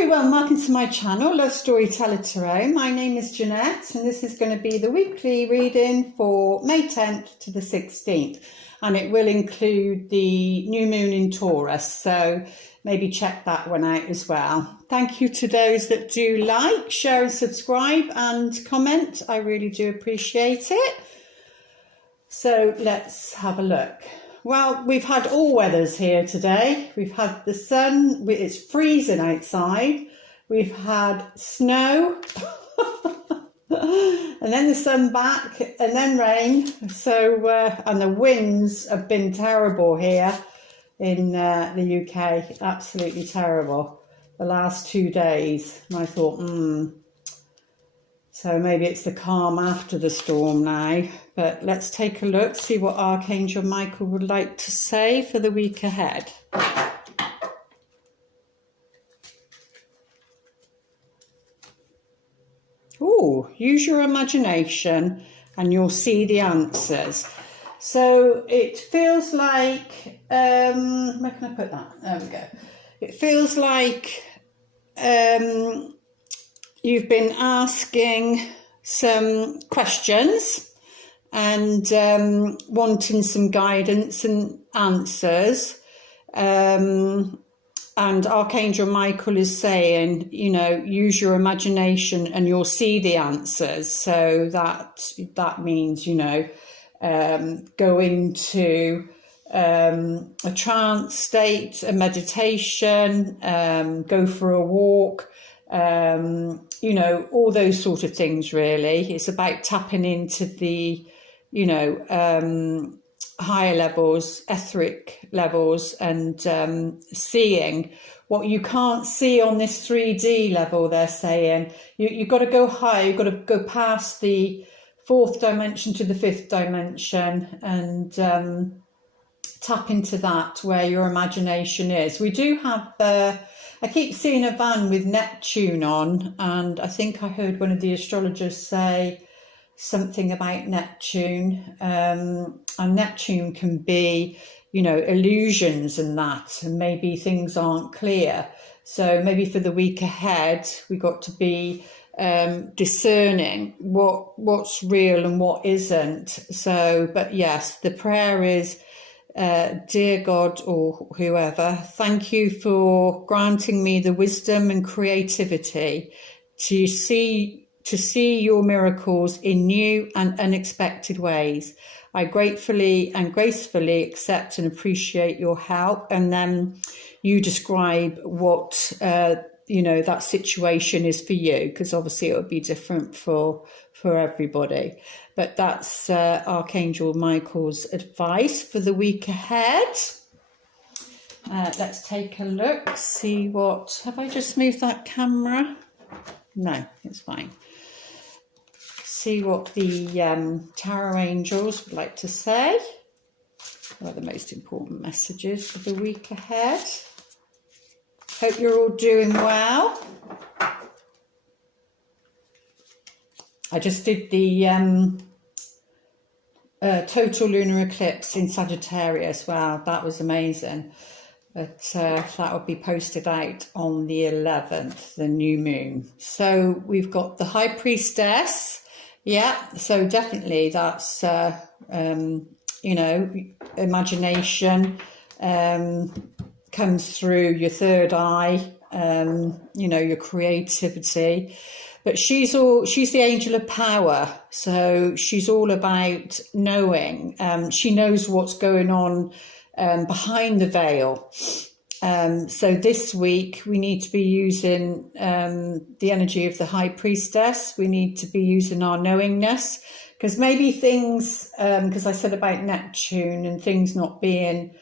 everyone, welcome to my channel, Love Storyteller Tarot. My name is Jeanette and this is going to be the weekly reading for May 10th to the 16th, and it will include the new moon in Taurus, so maybe check that one out as well. Thank you to those that do like, share and subscribe and comment. I really do appreciate it. So let's have a look. Well, we've had all weathers here today. We've had the sun, it's freezing outside. We've had snow, and then the sun back, and then rain. So, and the winds have been terrible here in the UK, absolutely terrible. The last 2 days, and I thought, so maybe it's the calm after the storm now. But let's take a look, see what Archangel Michael would like to say for the week ahead. Oh, use your imagination and you'll see the answers. So it feels like, where can I put that? There we go. It feels like you've been asking some questions and wanting some guidance and answers. And Archangel Michael is saying, you know, use your imagination and you'll see the answers. So that means, you know, go into a trance state, a meditation, go for a walk, you know, all those sort of things really. It's about tapping into the, you know, higher levels, etheric levels, and seeing what you can't see on this 3D level. They're saying you've got to go higher, you've got to go past the 4th dimension to the 5th dimension and tap into that where your imagination is. We do have I keep seeing a van with Neptune on, and I think I heard one of the astrologers say something about Neptune, and Neptune can be, you know, illusions and that, and maybe things aren't clear. So maybe for the week ahead, we got to be discerning what's real and what isn't. So, but yes, the prayer is, dear God or whoever, thank you for granting me the wisdom and creativity to see your miracles in new and unexpected ways. I gratefully and gracefully accept and appreciate your help. And then you describe what you know, that situation is for you, because obviously it would be different for everybody. But that's Archangel Michael's advice for the week ahead. Let's take a look, see what, have I just moved that camera? No, it's fine. See what the tarot angels would like to say. What are the most important messages for the week ahead? Hope you're all doing well. I just did the total lunar eclipse in Sagittarius. Wow, that was amazing. But that will be posted out on the 11th, the new moon. So we've got the High Priestess. Yeah, so definitely that's, you know, imagination comes through your third eye, you know, your creativity. But she's the angel of power. So she's all about knowing. She knows what's going on behind the veil. So this week we need to be using the energy of the High Priestess. We need to be using our knowingness, because maybe things, because I said about Neptune and things not being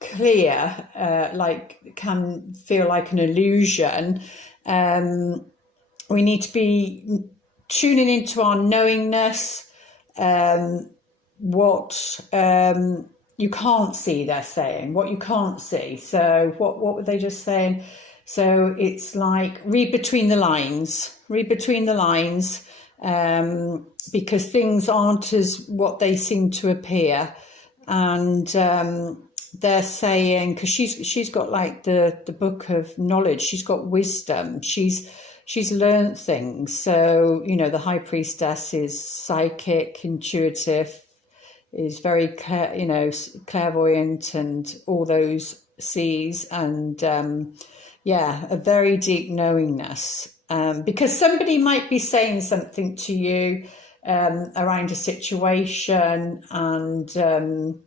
clear, like can feel like an illusion. We need to be tuning into our knowingness, what you can't see, they're saying, what you can't see. So what were they just saying? So it's like read between the lines, because things aren't as what they seem to appear. And they're saying, because she's got like the book of knowledge, she's got wisdom, she's learned things. So, you know, the high priestess is psychic, intuitive, is very clairvoyant, and all those C's, and yeah, a very deep knowingness. Because somebody might be saying something to you around a situation, and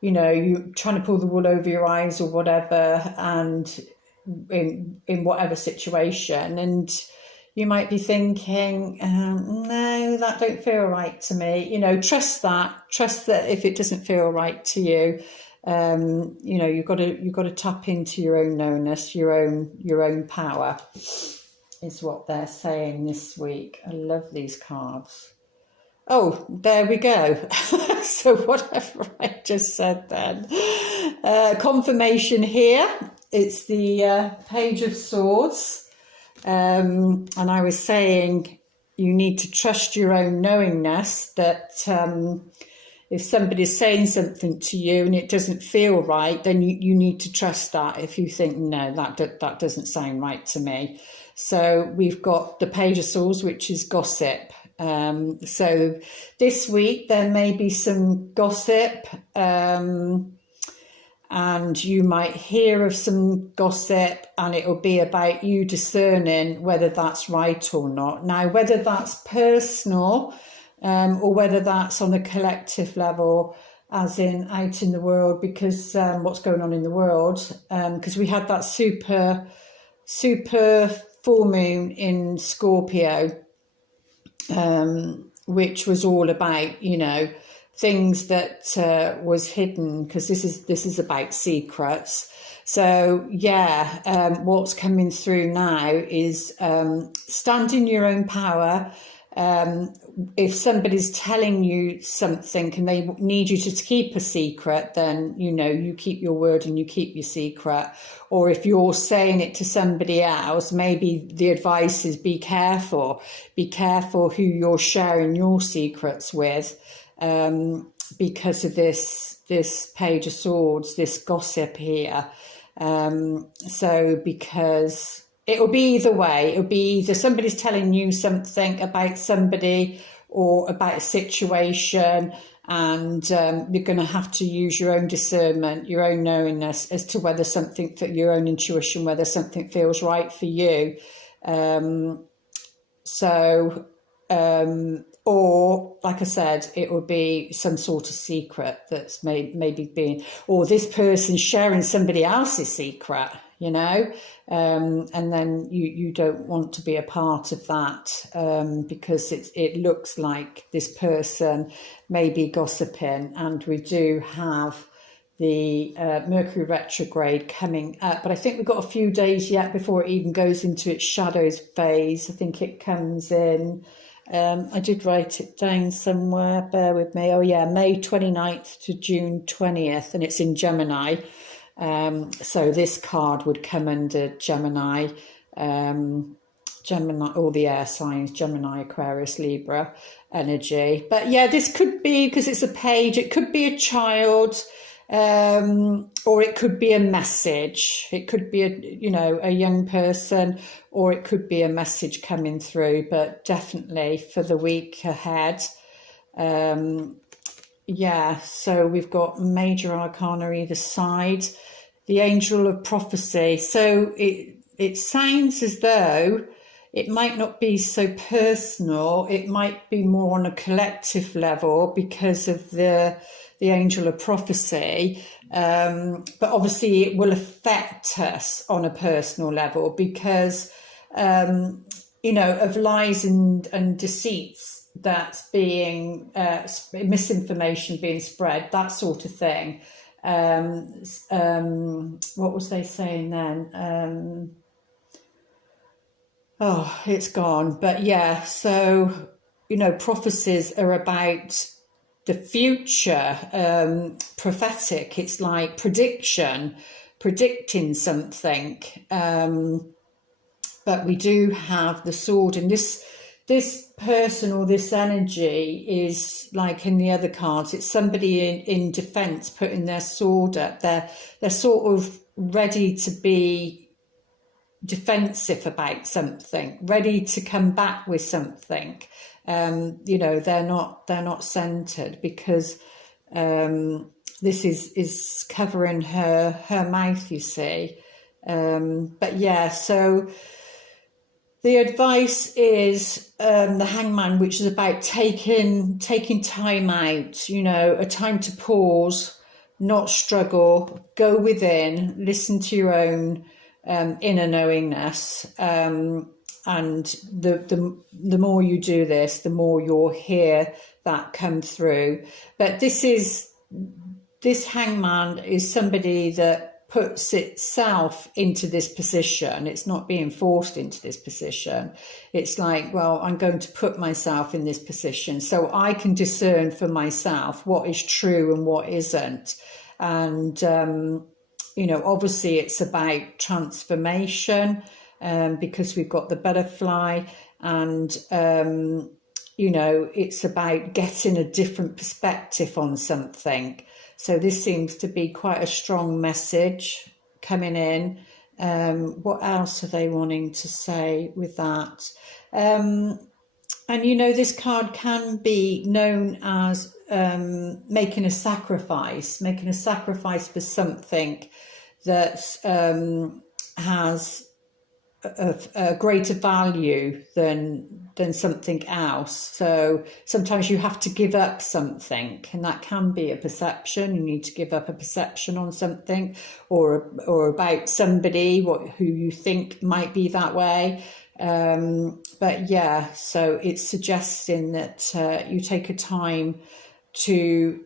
you know, you trying to pull the wool over your eyes or whatever, and in whatever situation, and you might be thinking, no, that don't feel right to me. You know, trust that if it doesn't feel right to you, you know, you've got to tap into your own knownness, your own power, is what they're saying this week. I love these cards. Oh, there we go. So whatever I just said then. Confirmation here. It's the Page of Swords. And I was saying you need to trust your own knowingness, that if somebody's saying something to you and it doesn't feel right, then you need to trust that. If you think, no, that doesn't sound right to me. So we've got the Page of Swords, which is gossip. So this week there may be some gossip, and you might hear of some gossip, and it'll be about you discerning whether that's right or not. Now, whether that's personal, or whether that's on a collective level, as in out in the world, because what's going on in the world, because we had that super full moon in Scorpio, which was all about, you know, things that was hidden, because this is about secrets. So yeah, what's coming through now is stand in your own power. If somebody's telling you something and they need you to keep a secret, then, you know, you keep your word and you keep your secret. Or if you're saying it to somebody else, maybe the advice is be careful who you're sharing your secrets with, because of this Page of Swords, this gossip here. So because it'll be either way. It'll be either somebody's telling you something about somebody or about a situation, and you're going to have to use your own discernment, your own knowingness as to whether something, for your own intuition, whether something feels right for you. Or, like I said, it will be some sort of secret that's maybe being, or this person sharing somebody else's secret, you know, and then you don't want to be a part of that, because it looks like this person may be gossiping, and we do have the Mercury retrograde coming up, but I think we've got a few days yet before it even goes into its shadows phase. I think it comes in, I did write it down somewhere, bear with me. Oh yeah, May 29th to June 20th, and it's in Gemini. So this card would come under Gemini, all the air signs, Gemini, Aquarius, Libra energy. But yeah, this could be, because it's a page, it could be a child, or it could be a message. It could be a young person, or it could be a message coming through. But definitely for the week ahead, yeah. So we've got major arcana either side, the angel of prophecy. So it sounds as though it might not be so personal. It might be more on a collective level because of the angel of prophecy, but obviously it will affect us on a personal level because of lies and deceits that's being misinformation being spread, that sort of thing. What was they saying then? Oh, it's gone. But yeah, so prophecies are about the future, prophetic. It's like predicting something. But we do have the sword, and this this person or this energy is like in the other cards, it's somebody in defense, putting their sword up. They're sort of ready to be defensive about something, ready to come back with something. You know, they're not centered, because this is covering her mouth, you see. But yeah, so the advice is the Hangman, which is about taking time out, you know, a time to pause, not struggle, go within, listen to your own inner knowingness. And the more you do this, the more you'll hear that come through. But this Hangman is somebody that puts itself into this position. It's not being forced into this position. It's like, well, I'm going to put myself in this position so I can discern for myself what is true and what isn't. And, you know, obviously it's about transformation, because we've got the butterfly, and, you know, it's about getting a different perspective on something. So this seems to be quite a strong message coming in. What else are they wanting to say with that? And, you know, this card can be known as making a sacrifice for something that has a greater value than something else. So sometimes you have to give up something, and that can be a perception. You need to give up a perception on something, or about somebody who you think might be that way. But yeah, so it's suggesting that you take a time to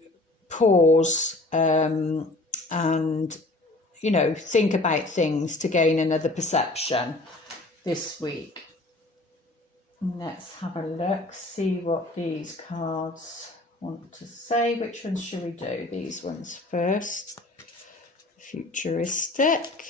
pause and, you know, think about things to gain another perception this week. Let's have a look, see what these cards want to say. Which ones should we do? These ones first. Futuristic.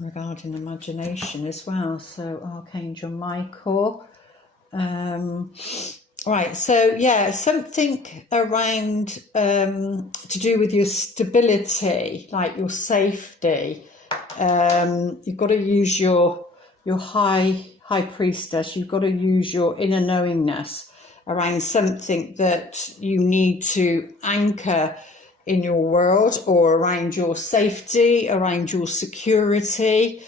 Regarding imagination as well. So Archangel Michael. Right, so yeah, something around to do with your stability, like your safety. You've got to use your high priestess. You've got to use your inner knowingness around something that you need to anchor in your world, or around your safety, around your security.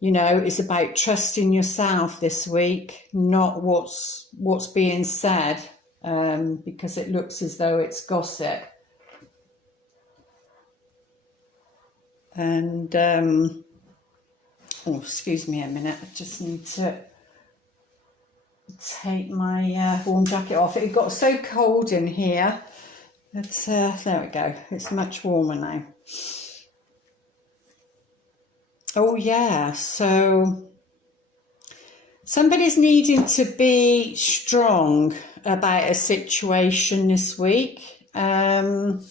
You know, it's about trusting yourself this week, not what's being said, because it looks as though it's gossip. And, oh, excuse me a minute, I just need to take my warm jacket off. It got so cold in here. There we go, it's much warmer now. Oh yeah, so somebody's needing to be strong about a situation this week, because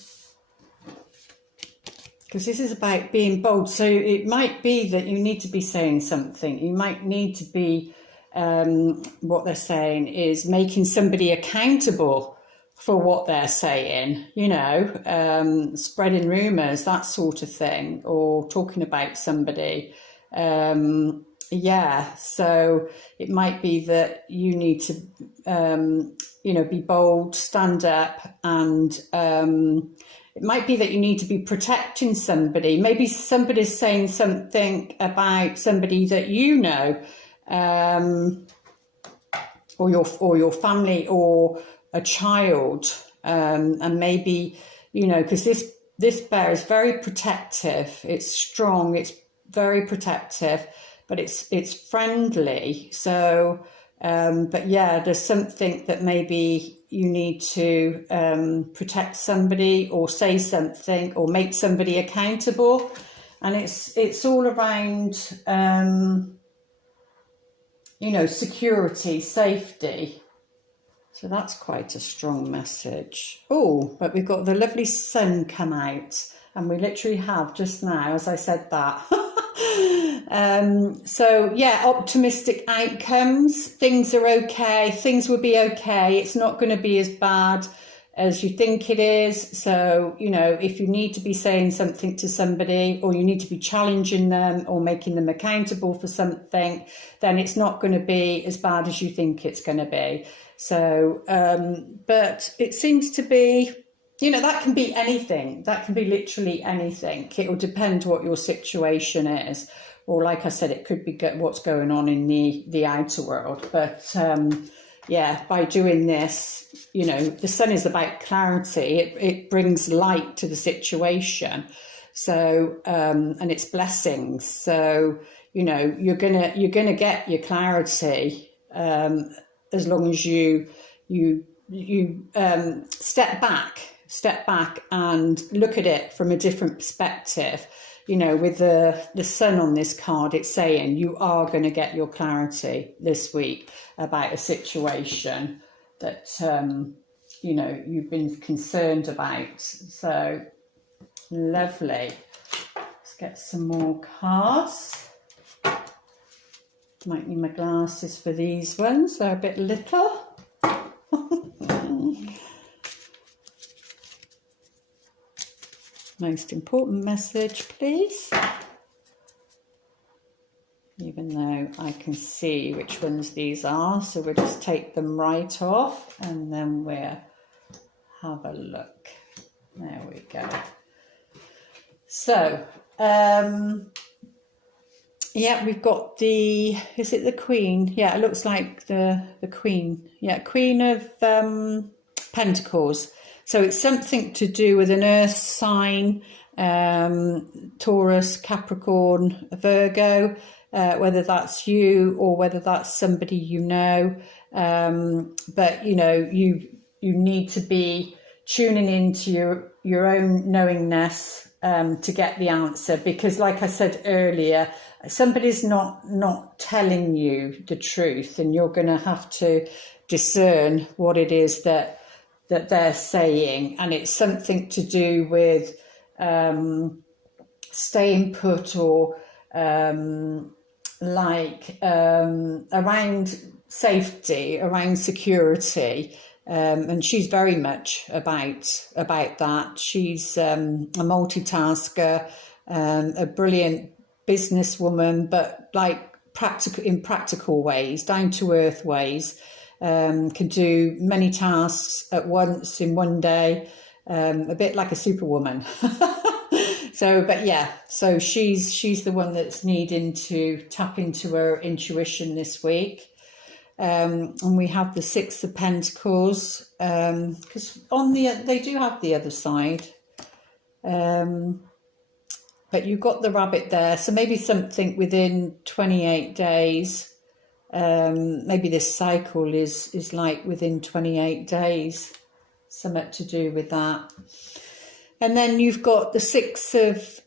this is about being bold. So it might be that you need to be saying something. You might need to be, what they're saying is making somebody accountable for what they're saying, you know, spreading rumours, that sort of thing, or talking about somebody. Yeah, so it might be that you need to, you know, be bold, stand up, and it might be that you need to be protecting somebody. Maybe somebody's saying something about somebody that you know, or your family, or a child, and maybe, you know, because this bear is very protective. It's strong. It's very protective, but it's friendly. So, but yeah, there's something that maybe you need to protect somebody, or say something, or make somebody accountable, and it's all around, you know, security, safety. So that's quite a strong message. Oh, but we've got the lovely sun come out, and we literally have just now, as I said that. So yeah, optimistic outcomes. Things are okay. Things will be okay. It's not going to be as bad as you think it is. So, you know, if you need to be saying something to somebody, or you need to be challenging them or making them accountable for something, then it's not going to be as bad as you think it's going to be. So, but it seems to be, you know, that can be anything. That can be literally anything. It will depend what your situation is. Or like I said, it could be what's going on in the outer world. But yeah, by doing this, you know, the sun is about clarity. It brings light to the situation. So, and it's blessings. So, you know, you're gonna get your clarity as long as you step back and look at it from a different perspective. You know, with the sun on this card, it's saying you are going to get your clarity this week about a situation that, you know, you've been concerned about. So, lovely. Let's get some more cards. Might need my glasses for these ones. They're a bit little. Most important message, please. Even though I can see which ones these are, so we'll just take them right off and then we'll have a look. There we go. So, yeah, we've got is it the Queen? Yeah, it looks like the Queen. Yeah, Queen of Pentacles. So it's something to do with an earth sign, Taurus, Capricorn, Virgo, whether that's you or whether that's somebody you know. But, you know, you need to be tuning into your own knowingness to get the answer. Because like I said earlier, somebody's not telling you the truth, and you're going to have to discern what it is that they're saying, and it's something to do with staying put, or around safety, around security, and she's very much about that. She's a multitasker, a brilliant businesswoman, but like practical ways, down to earth ways. Can do many tasks at once in one day, a bit like a superwoman. So, but yeah, so she's the one that's needing to tap into her intuition this week. And we have the Six of Pentacles, because they do have the other side. But you've got the rabbit there, so maybe something within 28 days. Maybe this cycle is like within 28 days, something to do with that. And then you've got the Six of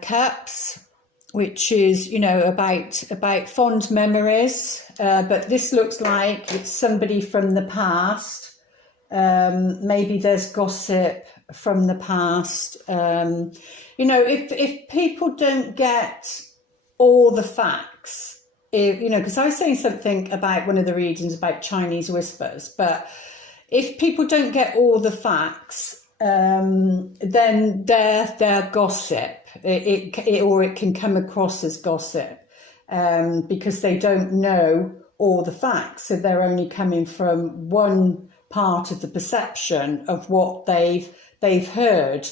Cups, which is, you know, about fond memories. But this looks like it's somebody from the past. Maybe there's gossip from the past. You know, if people don't get all the facts, you know, because I was saying something about one of the readings about Chinese whispers, but if people don't get all the facts, then they're gossip. It can come across as gossip, because they don't know all the facts, so they're only coming from one part of the perception of what they've heard,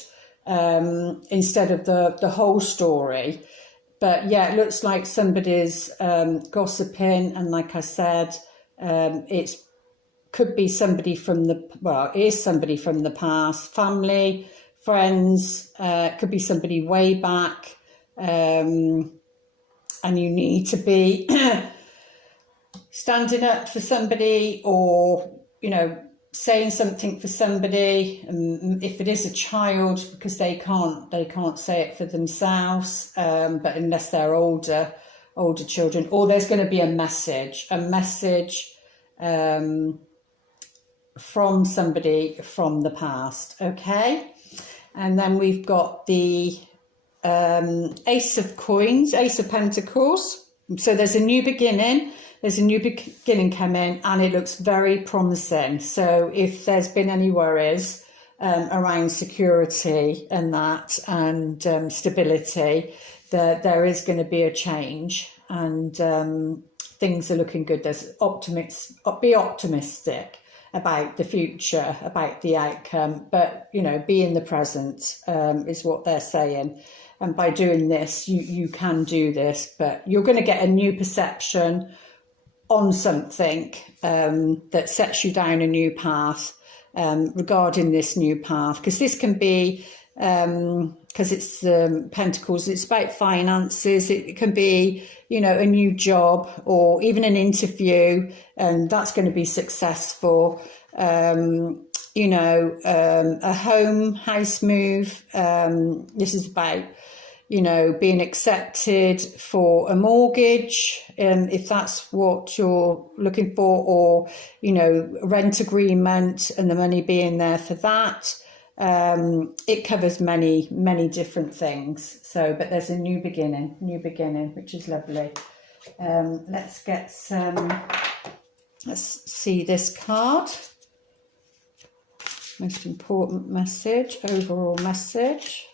instead of the whole story. But yeah, it looks like somebody's gossiping, and like I said, it could be somebody it is somebody from the past, family, friends. It could be somebody way back, and you need to be standing up for somebody, or, you know, saying something for somebody. If it is a child, because they can't say it for themselves, but unless they're older children, or there's going to be a message, from somebody from the past, okay? And then we've got the Ace of Coins, Ace of Pentacles. So there's a new beginning. There's a new beginning coming, and it looks very promising. So if there's been any worries around security and that, and stability, there is going to be a change, and things are looking good. There's be optimistic about the future, about the outcome, but you know, be in the present is what they're saying. And by doing this, you can do this, but you're going to get a new perception on something that sets you down a new path regarding this new path. Because this can be, because it's Pentacles, it's about finances. It can be, you know, a new job or even an interview, and that's going to be successful. You know, a house move. This is about, you know, being accepted for a mortgage, if that's what you're looking for, or, you know, rent agreement and the money being there for that. It covers many different things. So, but there's a new beginning, which is lovely. Let's get let's see this card. Most important message, overall message.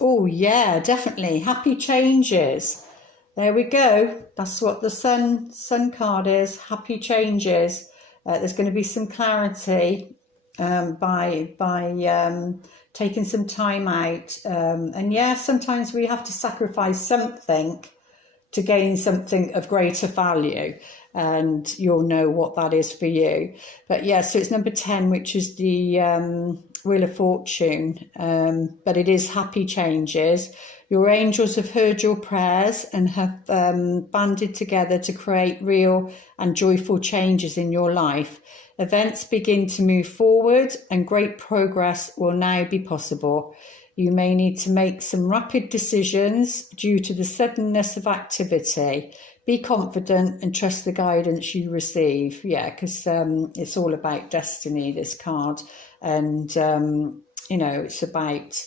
Oh yeah, definitely. Happy changes. There we go. That's what the sun card is. Happy changes. There's going to be some clarity by taking some time out. And yeah, sometimes we have to sacrifice something to gain something of greater value, and you'll know what that is for you. But yeah, so it's number 10, which is the Wheel of Fortune, but it is happy changes. Your angels have heard your prayers and have banded together to create real and joyful changes in your life. Events begin to move forward and great progress will now be possible. You may need to make some rapid decisions due to the suddenness of activity. Be confident and trust the guidance you receive. Yeah, because it's all about destiny, this card. And, you know, it's about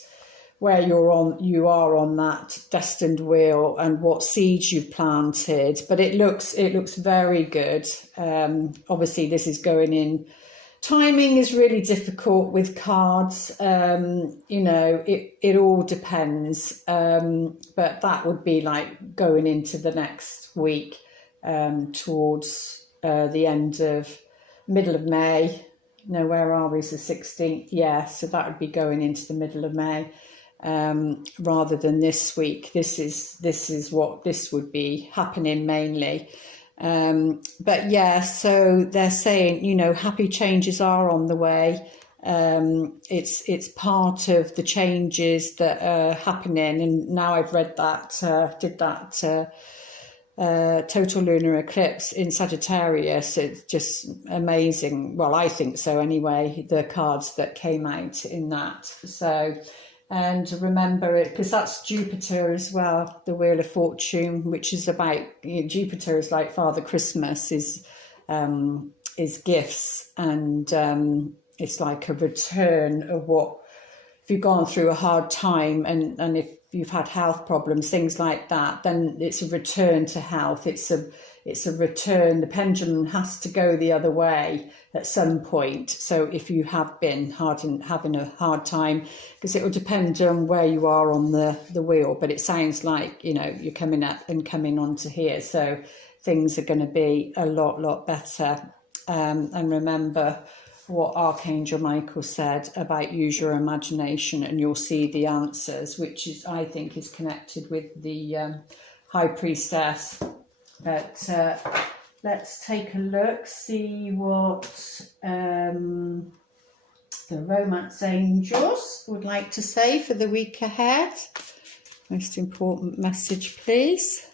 where you are on that destined wheel and what seeds you've planted. But it looks very good. Obviously, this is going in. Timing is really difficult with cards. You know, it all depends. But that would be like going into the next week, towards the end of middle of May. No, where are we? It's the 16th. Yeah, so that would be going into the middle of May, rather than this week. This is what this would be happening mainly. But yeah, so they're saying, you know, happy changes are on the way. It's part of the changes that are happening. And now I've read that, did that total lunar eclipse in Sagittarius. It's just amazing. Well, I think so anyway, the cards that came out in that. So, and remember it, because that's Jupiter as well, the Wheel of Fortune, which is about, you know, Jupiter is like Father Christmas, is gifts, and it's like a return of what, if you've gone through a hard time, and if you've had health problems, things like that, then it's a return to health. It's a return. The pendulum has to go the other way at some point. So if you have been having a hard time, because it will depend on where you are on the wheel, but it sounds like, you know, you're coming up and coming onto here. So things are going to be a lot better. And remember what Archangel Michael said about use your imagination and you'll see the answers, which is, I think, is connected with the High Priestess. But let's take a look, see what the Romance Angels would like to say for the week ahead. Most important message, please.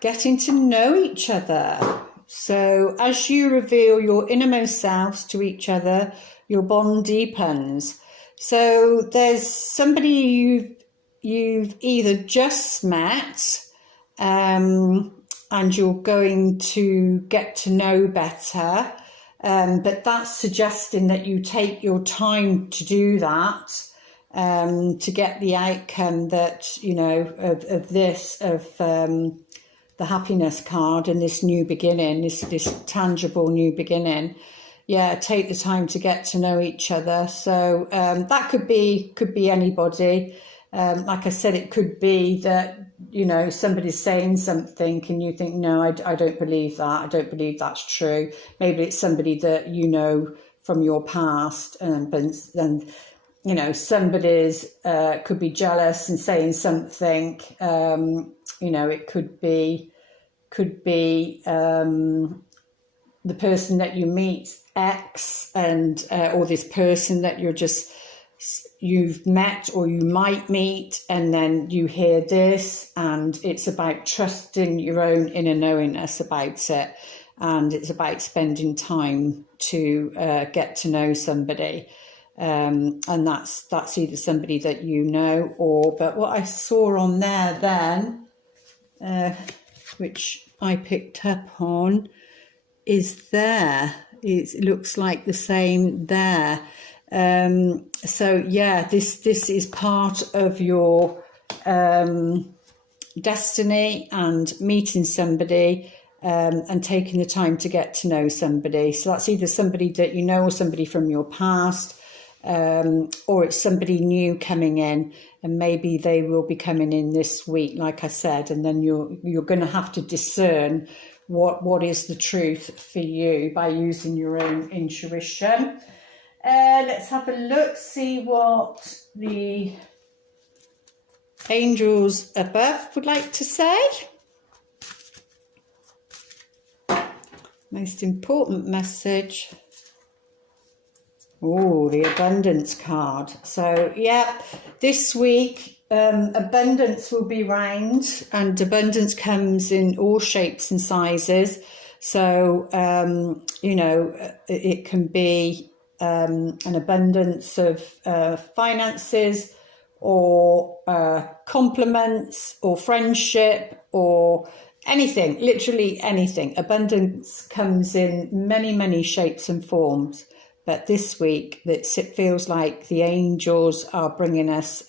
Getting to know each other. So as you reveal your innermost selves to each other, your bond deepens. So there's somebody you've either just met, and you're going to get to know better, but that's suggesting that you take your time to do that, to get the outcome that, you know, of the happiness card and this new beginning, this tangible new beginning. Yeah, take the time to get to know each other. So that could be anybody. Like I said, it could be that, you know, somebody's saying something and you think, no, I don't believe that. I don't believe that's true. Maybe it's somebody that you know from your past, and you know, somebody's could be jealous and saying something. You know, it could be the person that you meet, ex, and or this person that you've met or you might meet, and then you hear this, and it's about trusting your own inner knowingness about it, and it's about spending time to get to know somebody, and that's either somebody that you know, but what I saw on there then, which I picked up on, is there. It looks like the same there. So yeah, this is part of your destiny, and meeting somebody, and taking the time to get to know somebody. So that's either somebody that you know or somebody from your past, or it's somebody new coming in, and maybe they will be coming in this week, like I said, and then you're going to have to discern what is the truth for you by using your own intuition. Let's have a look, see what the angels above would like to say. Most important message. Oh, the abundance card. So yeah, this week abundance will be round, and abundance comes in all shapes and sizes. So you know, it can be an abundance of finances, or compliments, or friendship, or anything, literally anything. Abundance comes in many shapes and forms. But this week, it feels like the angels are bringing us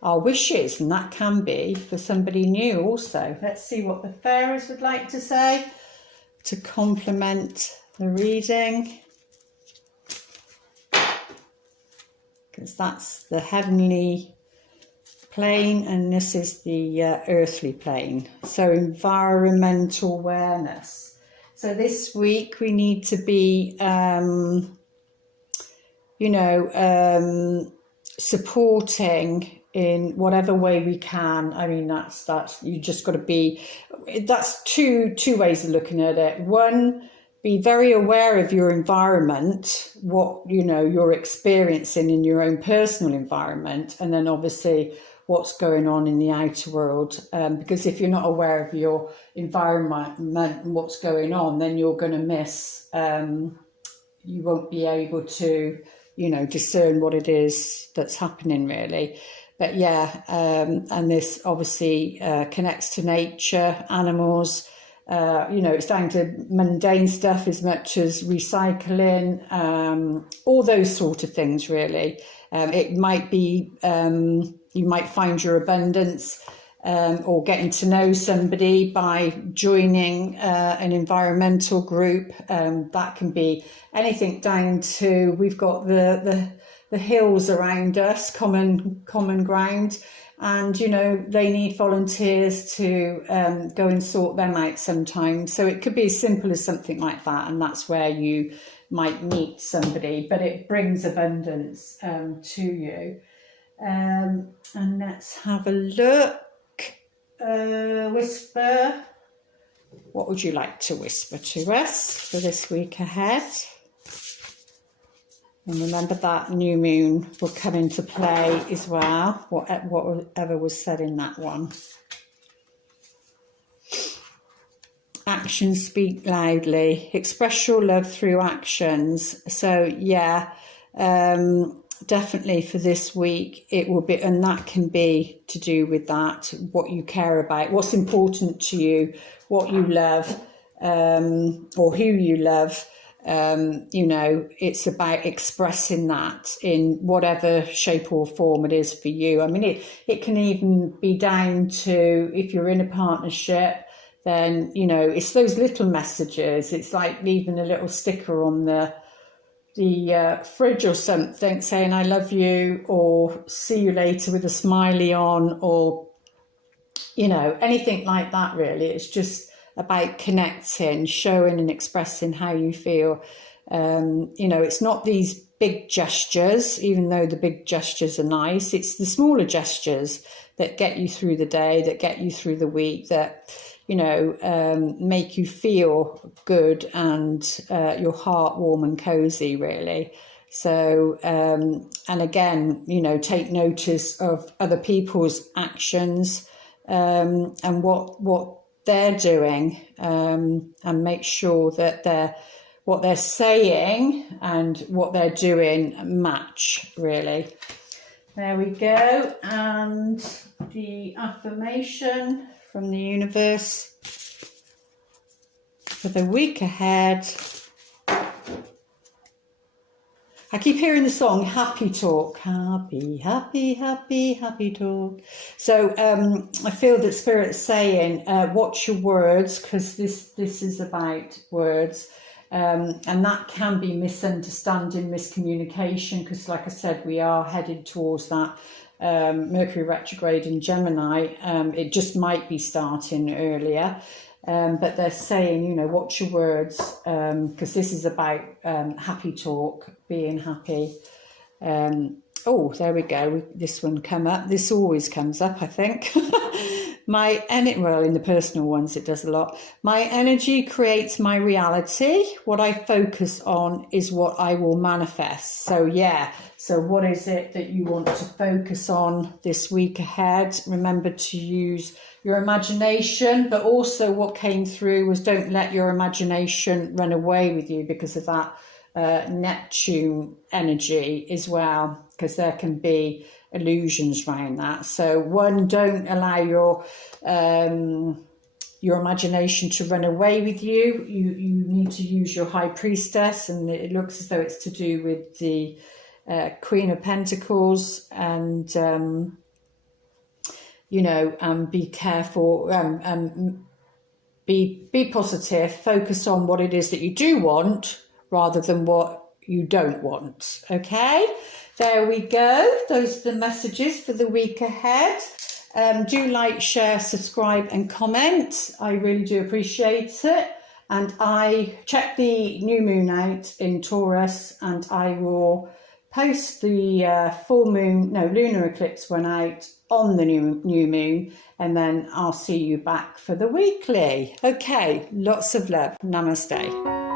our wishes, and that can be for somebody new also. Let's see what the fairies would like to say to complement the reading, because that's the heavenly plane and this is the earthly plane. So environmental awareness. So this week we need to be, you know, supporting in whatever way we can. I mean, that's you just got to be. That's two ways of looking at it. One, be very aware of your environment, what you know you're experiencing in your own personal environment, and then obviously what's going on in the outer world, because if you're not aware of your environment and what's going on, then you're going to miss, you won't be able to, you know, discern what it is that's happening really. But yeah, and this obviously connects to nature, animals, you know, it's down to mundane stuff as much as recycling, all those sort of things really. It might be, you might find your abundance or getting to know somebody by joining an environmental group. That can be anything down to, we've got the hills around us, common ground, and you know they need volunteers to go and sort them out sometimes. So it could be as simple as something like that, and that's where you might meet somebody, but it brings abundance to you. And let's have a look. Whisper. What would you like to whisper to us for this week ahead? And remember that new moon will come into play as well, whatever was said in that one. actions speak loudly. Express your love through actions. So yeah, definitely for this week it will be, and that can be to do with that, what you care about, what's important to you, what you love, or who you love. You know, it's about expressing that in whatever shape or form it is for you. I mean, it can even be down to, if you're in a partnership, then, you know, it's those little messages. It's like leaving a little sticker on the fridge or something saying I love you, or see you later with a smiley on, or, you know, anything like that really. It's just about connecting, showing and expressing how you feel. You know, it's not these big gestures, even though the big gestures are nice. It's the smaller gestures that get you through the day, that get you through the week, that, you know, make you feel good and your heart warm and cozy, really. So, and again, you know, take notice of other people's actions and what they're doing, and make sure that what they're saying and what they're doing match, really. There we go. And the affirmation from the universe for the week ahead. I keep hearing the song Happy Talk. Happy, happy, happy, happy talk. So I feel that Spirit's saying, watch your words, because this is about words. And that can be misunderstanding, miscommunication, because like I said, we are headed towards that Mercury retrograde in Gemini. It just might be starting earlier. But they're saying, you know, watch your words, because this is about happy talk, being happy. Oh, there we go. This one come up. This always comes up, I think. Well, in the personal ones, it does a lot. My energy creates my reality. What I focus on is what I will manifest. So, yeah. So what is it that you want to focus on this week ahead? Remember to use your imagination, but also what came through was don't let your imagination run away with you because of that Neptune energy as well, because there can be illusions around that. So don't allow your imagination to run away with you. You need to use your High Priestess, and it looks as though it's to do with the Queen of Pentacles, and you know, be careful, be positive, focus on what it is that you do want rather than what you don't want. Okay, there we go. Those are the messages for the week ahead. Do like, share, subscribe and comment. I really do appreciate it. And I check the new moon out in Taurus, and I will post the lunar eclipse one out on the new moon, and then I'll see you back for the weekly. Okay, lots of love. Namaste.